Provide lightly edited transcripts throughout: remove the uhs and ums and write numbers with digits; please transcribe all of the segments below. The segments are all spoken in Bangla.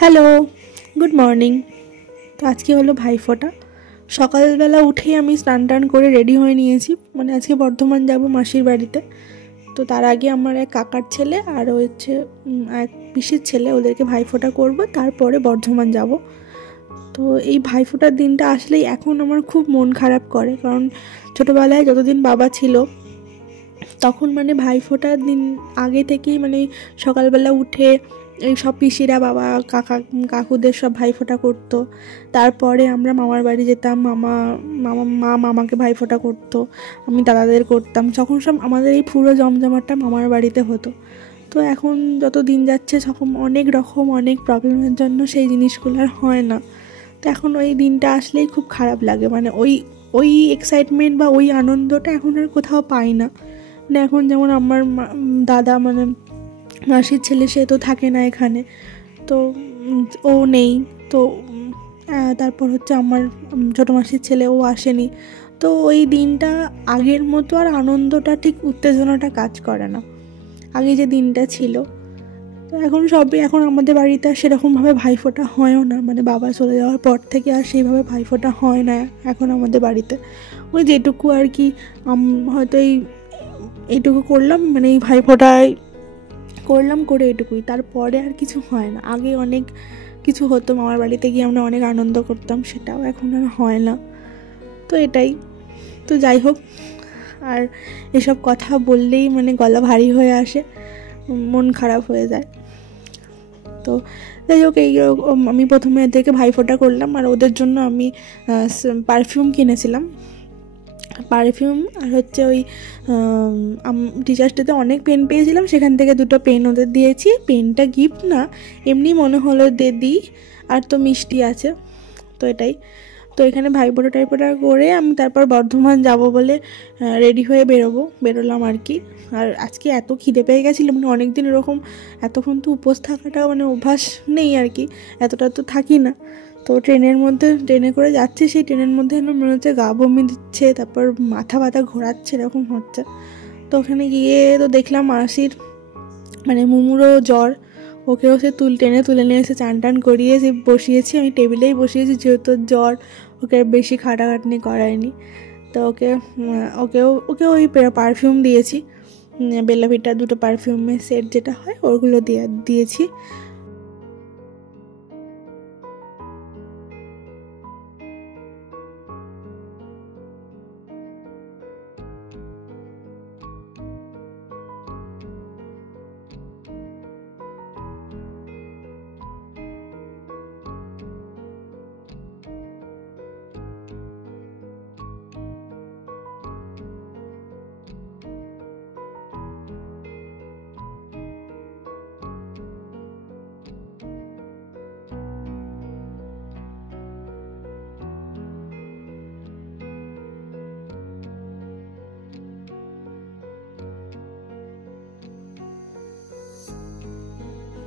Hello, good morning. তো আজকে হলো ভাইফোঁটা। সকালবেলা উঠেই আমি স্নান টান করে রেডি হয়ে নিয়েছি, মানে আজকে বর্ধমান যাব মাসির বাড়িতে। তো তার আগে আমার এক কাকার ছেলে আর হচ্ছে এক পিসির ছেলে, ওদেরকে ভাইফোঁটা করব, তারপরে বর্ধমান যাব। তো এই ভাইফোঁটার দিনটা আসলেই এখন আমার খুব মন খারাপ করে, কারণ ছোটোবেলায় যতদিন বাবা ছিল তখন মানে ভাইফোঁটার দিন আগে থেকেই মানে সকালবেলা উঠে এই সব পিসিরা বাবা কাকুদের সব ভাইফোঁটা করতো। তারপরে আমরা মামার বাড়ি যেতাম, মামাকে ভাইফোঁটা করতো, আমি দাদাদের করতাম। তখন সব আমাদের এই পুরো জমজমাটটা মামার বাড়িতে হতো। তো এখন যত দিন যাচ্ছে তখন অনেক প্রবলেমের জন্য সেই জিনিসগুলো আর হয় না। তো এখন ওই দিনটা আসলেই খুব খারাপ লাগে, মানে ওই এক্সাইটমেন্ট বা ওই আনন্দটা এখন আর কোথাও পাই না। মানে এখন যেমন আমার দাদা মানে মাসির ছেলে, সে তো থাকে না এখানে, তো ও নেই। তো তারপর হচ্ছে আমার ছোটো মাসির ছেলে, ও আসেনি। তো ওই দিনটা আগের মতো আর আনন্দটা ঠিক উত্তেজনাটা কাজ করে না আগে যে দিনটা ছিল। তো এখন আমাদের বাড়িতে আর সেরকমভাবে ভাইফোঁটা হয়ও না, মানে বাবা চলে যাওয়ার পর থেকে আর সেইভাবে ভাইফোঁটা হয় না এখন আমাদের বাড়িতে। ওই যেটুকু আর কি হয়তো এইটুকু করলাম, মানে এই ভাইফোঁটায় করলাম, করে এটুকুই, তারপরে আর কিছু হয় না। আগে অনেক কিছু হতো, মামার বাড়িতে গিয়ে আমরা অনেক আনন্দ করতাম, সেটাও এখন আর হয় না। তো এটাই। তো যাই হোক, আর এসব কথা বললেই মানে গলা ভারী হয়ে আসে, মন খারাপ হয়ে যায়। তো যাই হোক, আমি প্রথমে এদেরকে ভাইফোঁটা করলাম, আর ওদের জন্য আমি পারফিউম কিনেছিলাম। পারফিউম আর হচ্ছে ওই টিচার্স ডেতে অনেক পেন পেয়েছিলাম, সেখান থেকে 2টো পেন ওদের দিয়েছি। পেনটা গিফট না, এমনি মনে হলো দিই, আর তো মিষ্টি আছে। তো এটাই। তো এখানে ভাইফোঁটা করে আমি তারপর বর্ধমান যাব বলে রেডি হয়ে বেরোলাম আর কি। আর আজকে এত খিদে পেয়ে গেছিলো, মানে অনেকদিন এরকম এতক্ষণ তো উপোস থাকাটা মানে অভ্যাস নেই আর কি, এতটা তো থাকি না। তো ট্রেনে করে যাচ্ছি, সেই ট্রেনের মধ্যে মনে হচ্ছে গা বমি দিচ্ছে, তারপর মাথা ব্যথা ঘোরাচ্ছে, এরকম হচ্ছে। তো ওখানে গিয়ে তো দেখলাম মাসির মানে মুমুরও জ্বর, ওকেও সে ট্রেনে তুলে নিয়ে এসে চান টান করিয়ে সে বসিয়েছি, আমি টেবিলেই বসিয়েছি, যেহেতু জ্বর, ওকে বেশি খাটাখাটনি করায়নি। তো ওকে ওই পারফিউম দিয়েছি, বেলা ভিটার 2টো পারফিউমের সেট যেটা হয় ওগুলো দিয়েছি।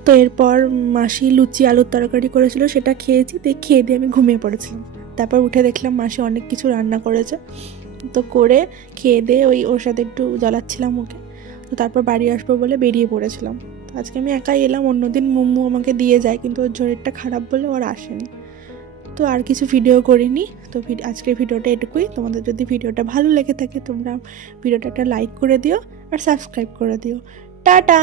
তো এরপর মাসি লুচি আলুর তরকারি করেছিল, সেটা খেয়েছি। খেয়ে দিয়ে আমি ঘুমিয়ে পড়েছিলাম। তারপর উঠে দেখলাম মাসি অনেক কিছু রান্না করেছে। তো করে খেয়ে দিয়ে ওর সাথে একটু জ্বলাচ্ছিলাম ওকে। তো তারপর বাড়ি আসবো বলে বেরিয়ে পড়েছিলাম। তো আজকে আমি একাই এলাম, অন্যদিন মোমো আমাকে দিয়ে যায়, কিন্তু ওর শরীরটা খারাপ বলে ওর আসেনি। তো আর কিছু ভিডিও করিনি। তো আজকের ভিডিওটা এটুকুই। তোমাদের যদি ভিডিওটা ভালো লেগে থাকে তোমরা ভিডিওটা একটা লাইক করে দিও আর সাবস্ক্রাইব করে দিও। টাটা।